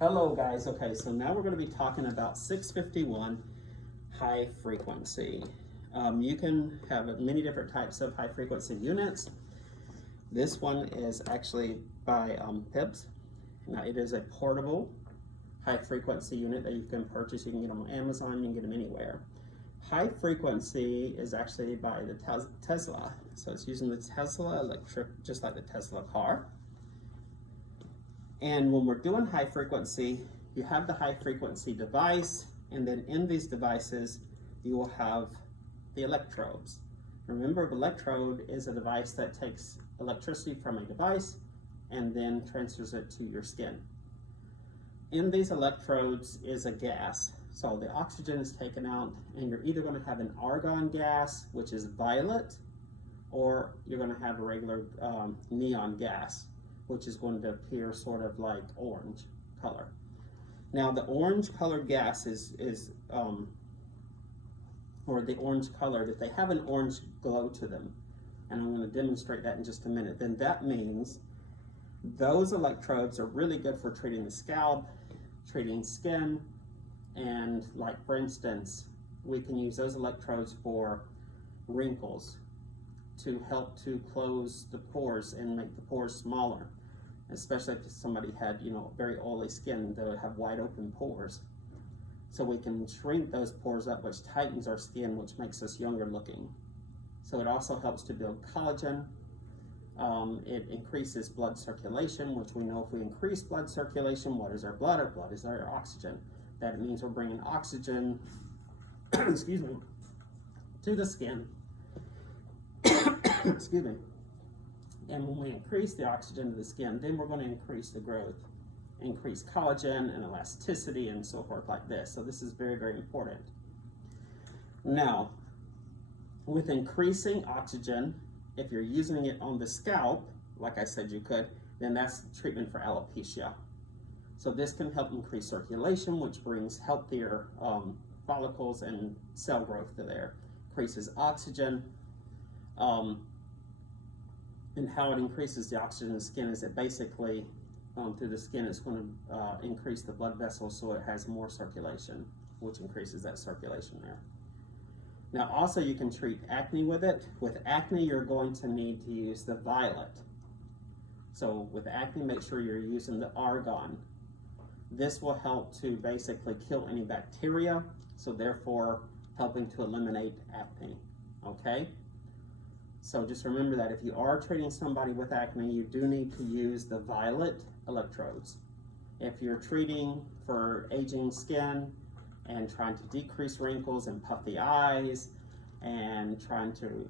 Hello guys, okay, so now we're going to be talking about 651 high frequency. You can have many different types of high frequency units. This one is actually by PIBS. Now it is a portable high frequency unit that you can purchase. You can get them on Amazon, you can get them anywhere. High frequency is actually by the Tesla. So it's using the Tesla electric, just like the Tesla car. And when we're doing high frequency, you have the high frequency device, and then in these devices, you will have the electrodes. Remember, an electrode is a device that takes electricity from a device and then transfers it to your skin. In these electrodes is a gas. So the oxygen is taken out, and you're either going to have an argon gas, which is violet, or you're going to have a regular neon gas, which is going to appear sort of like orange color. Now the orange colored gas or the orange colored, if they have an orange glow to them, and I'm going to demonstrate that in just a minute, then that means those electrodes are really good for treating the scalp, treating skin, and like for instance, we can use those electrodes for wrinkles to help to close the pores and make the pores smaller. Especially if somebody had, very oily skin, they would have wide open pores. So we can shrink those pores up, which tightens our skin, which makes us younger looking. So it also helps to build collagen. It increases blood circulation, which we know if we increase blood circulation, what is our blood? Our blood is our oxygen. That means we're bringing oxygen, excuse me, to the skin. Excuse me. And when we increase the oxygen to the skin, then we're going to increase the growth, increase collagen and elasticity and so forth like this. So this is very, very important. Now, with increasing oxygen, if you're using it on the scalp, like I said you could, then that's treatment for alopecia. So this can help increase circulation, which brings healthier follicles and cell growth to there. Increases oxygen. And how it increases the oxygen in the skin is it basically, through the skin, it's going to increase the blood vessels so it has more circulation, which increases that circulation there. Now also you can treat acne with it. With acne, you're going to need to use the violet. So with acne, make sure you're using the argon. This will help to basically kill any bacteria, so therefore helping to eliminate acne, okay? So just remember that if you are treating somebody with acne, you do need to use the violet electrodes. If you're treating for aging skin and trying to decrease wrinkles and puffy eyes and trying to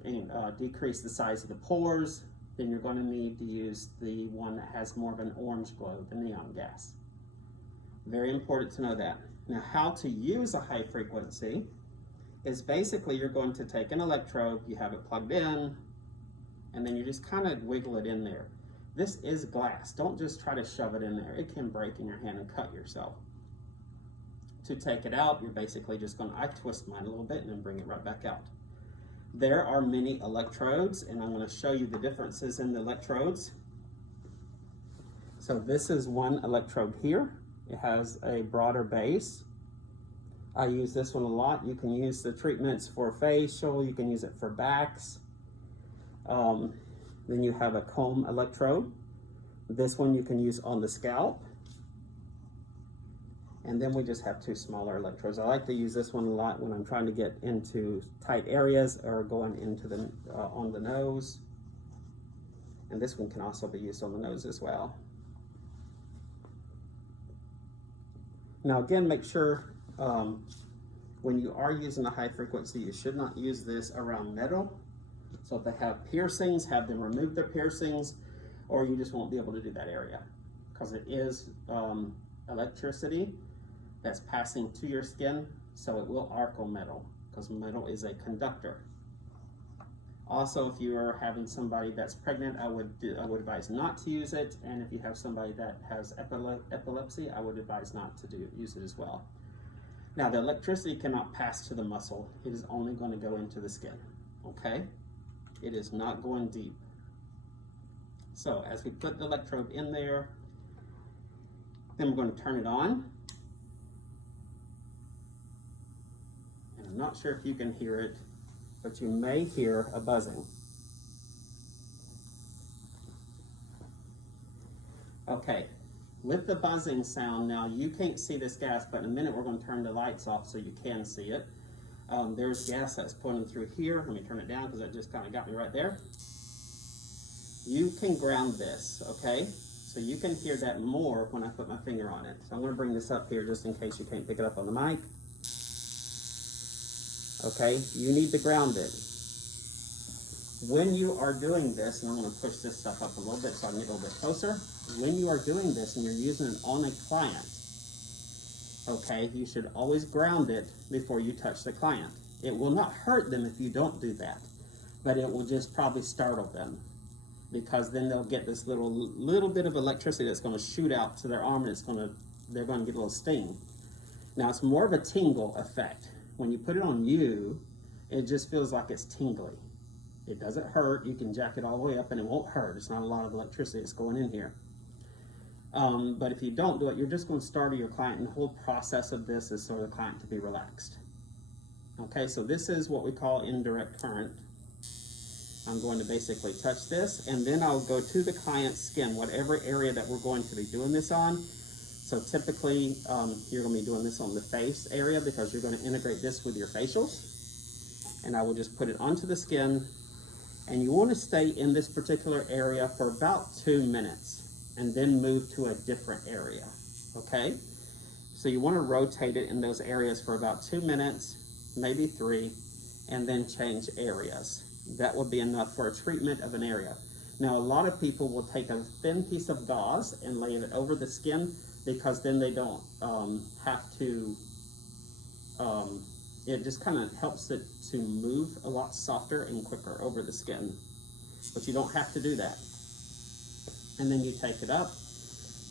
decrease the size of the pores, then you're going to need to use the one that has more of an orange glow, the neon gas. Very important to know that. Now, how to use a high frequency is basically you're going to take an electrode, you have it plugged in, and then you just kind of wiggle it in there. This is glass. Don't just try to shove it in there. It can break in your hand and cut yourself. To take it out, you're basically just going to, I twist mine a little bit and then bring it right back out. There are many electrodes, and I'm going to show you the differences in the electrodes. So this is one electrode here. It has a broader base. I use this one a lot. You can use the treatments for facial, you can use it for backs. Then you have a comb electrode. This one you can use on the scalp. And then we just have two smaller electrodes. I like to use this one a lot when I'm trying to get into tight areas or going into the on the nose. And this one can also be used on the nose as well. Now again, make sure when you are using a high frequency, you should not use this around metal. So if they have piercings, have them remove their piercings, or you just won't be able to do that area because it is electricity that's passing to your skin, so it will arc on metal because metal is a conductor. Also, if you are having somebody that's pregnant, I would advise not to use it, and if you have somebody that has epilepsy, I would advise not to use it as well. Now, the electricity cannot pass to the muscle. It is only going to go into the skin, okay? It is not going deep. So as we put the electrode in there, Then we're going to turn it on. And I'm not sure if you can hear it, but you may hear a buzzing. Okay, with the buzzing sound now, you can't see this gas, but in a minute we're going to turn the lights off so you can see it. There's gas that's pulling through here. Let me turn it down because that just kind of got me right there. You can ground this, okay? So you can hear that more when I put my finger on it. So I'm going to bring this up here just in case you can't pick it up on the mic. Okay, you need to ground it. When you are doing this, and I'm going to push this stuff up a little bit so I can get a little bit closer. When you are doing this and you're using it on a client, okay, you should always ground it before you touch the client. It will not hurt them if you don't do that, but it will just probably startle them, because then they'll get this little bit of electricity that's going to shoot out to their arm, and they're going to get a little sting. Now it's more of a tingle effect. When you put it on you, it just feels like it's tingly. It doesn't hurt. You can jack it all the way up and it won't hurt. It's not a lot of electricity that's going in here. But if you don't do it, you're just going to startle your client, and the whole process of this is for the client to be relaxed. Okay, so this is what we call indirect current. I'm going to basically touch this, and then I'll go to the client's skin, whatever area that we're going to be doing this on. So typically, you're going to be doing this on the face area because you're going to integrate this with your facials. And I will just put it onto the skin, and you want to stay in this particular area for about 2 minutes, and then move to a different area, okay? So you want to rotate it in those areas for about 2 minutes, maybe 3, and then change areas. That will be enough for a treatment of an area. Now, a lot of people will take a thin piece of gauze and lay it over the skin, because then they don't have to, it just kind of helps it to move a lot softer and quicker over the skin. But you don't have to do that. And then you take it up,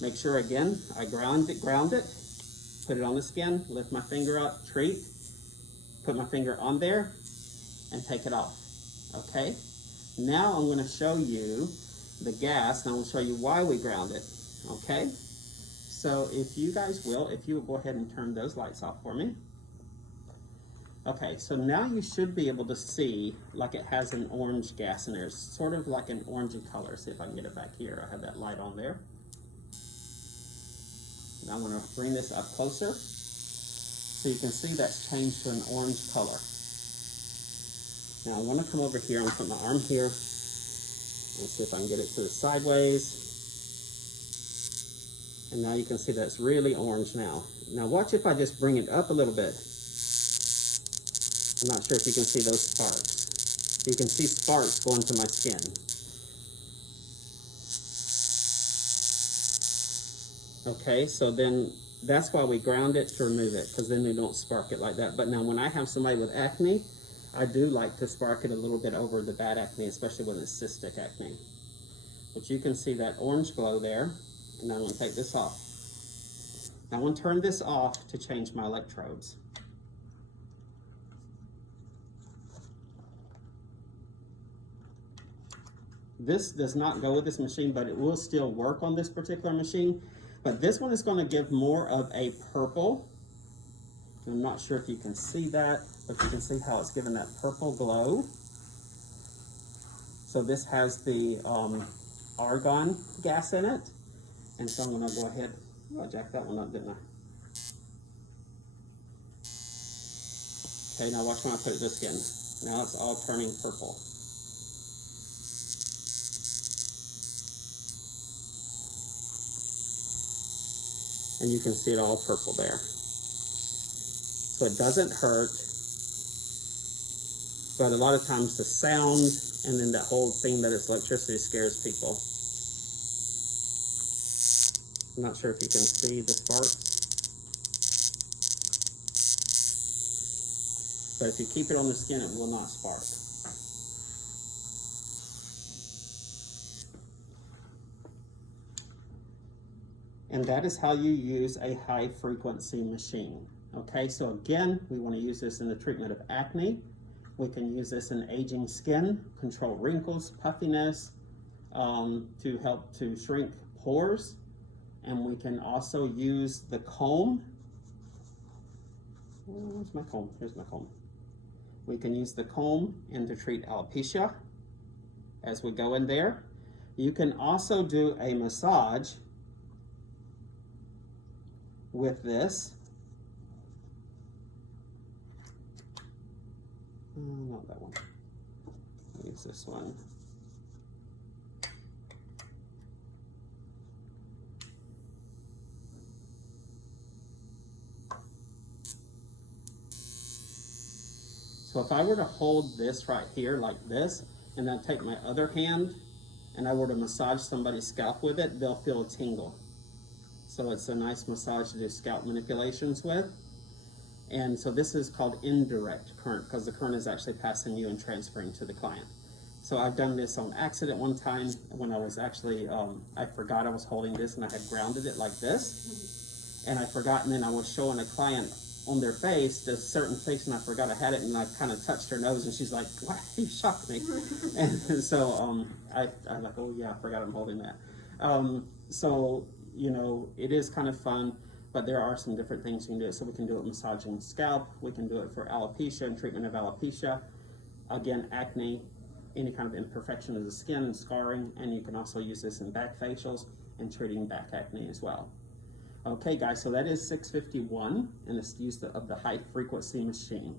make sure again, I ground it, put it on the skin, lift my finger up, treat, put my finger on there, and take it off. Okay, now I'm going to show you the gas, and I'm going to show you why we ground it. Okay, so if you guys will, if you will go ahead and turn those lights off for me. Okay, so now you should be able to see like it has an orange gas in there. It's sort of like an orangey color. See if I can get it back here. I have that light on there. Now I'm going to bring this up closer so you can see that's changed to an orange color. Now I want to come over here and put my arm here and see if I can get it to the sideways. And now you can see that's really orange now. Now watch if I just bring it up a little bit. I'm not sure if you can see those sparks. You can see sparks going to my skin. Okay, so then that's why we ground it, to remove it, because then we don't spark it like that. But now when I have somebody with acne, I do like to spark it a little bit over the bad acne, especially when it's cystic acne. But you can see that orange glow there, and I'm going to take this off. Now I'm going to turn this off to change my electrodes. This does not go with this machine, but it will still work on this particular machine. But this one is going to give more of a purple. I'm not sure if you can see that, but you can see how it's giving that purple glow. So this has the argon gas in it. And so I'm going to go ahead, oh, I jacked that one up, didn't I? Okay, now watch when I put it to the skin. Now it's all turning purple. And you can see it all purple there. So it doesn't hurt, but a lot of times the sound and then that whole thing that it's electricity scares people. I'm not sure if you can see the sparks, but if you keep it on the skin, it will not spark. And that is how you use a high frequency machine. Okay, so again, we want to use this in the treatment of acne. We can use this in aging skin, control wrinkles, puffiness, to help to shrink pores, And we can also use the comb. Where's my comb? Here's my comb. We can use the comb and to treat alopecia as we go in there. You can also do a massage with this. Not that one. I'll use this one. So if I were to hold this right here like this, and then take my other hand, and I were to massage somebody's scalp with it, they'll feel a tingle. So it's a nice massage to do scalp manipulations with. And so this is called indirect current, because the current is actually passing you and transferring to the client. So I've done this on accident one time when I was actually, I forgot I was holding this and I had grounded it like this. And I forgot, and then I was showing a client on their face, this certain face, and I forgot I had it, and I kind of touched her nose, and she's like, "Why, you shocked me." And so I'm like, "Oh yeah, I forgot I'm holding that." So, you know, it is kind of fun, but there are some different things you can do. So we can do it massaging scalp, we can do it for alopecia and treatment of alopecia. Again, acne, any kind of imperfection of the skin and scarring, and you can also use this in back facials and treating back acne as well. Okay guys, so that is 651, and it's use of the high frequency machine.